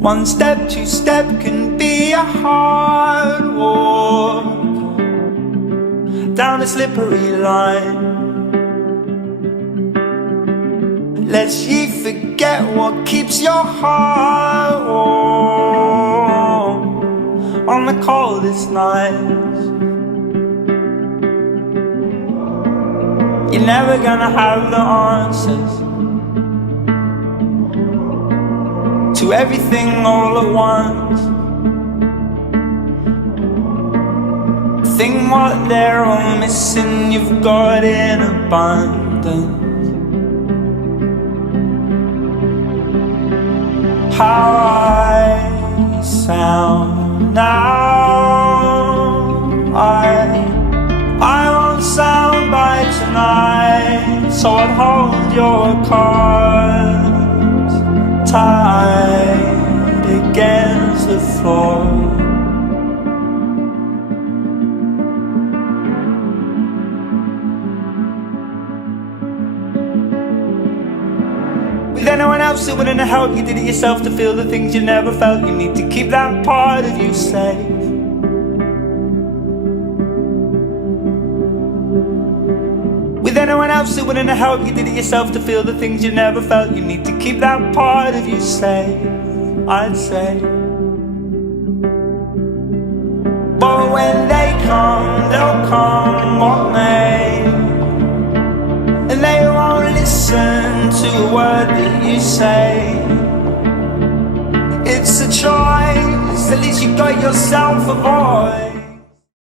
One step, two step can be a hard walk down a slippery line. Lest ye forget what keeps your heart warm on the coldest nights. You're never gonna have the answers to everything all at once. Think what they're all missing, you've got in abundance. How I sound now, I won't sound by tonight, so I'll hold your cards tight against the floor. With anyone else that wouldn't help, you did it yourself to feel the things you never felt. You need to keep that part of you safe. With anyone else that wouldn't help, you did it yourself to feel the things you never felt. You need to keep that part of you safe, I'd say. But when they come, they'll come what may, and they won't listen to a word that you say. It's a choice, at least you got yourself a voice.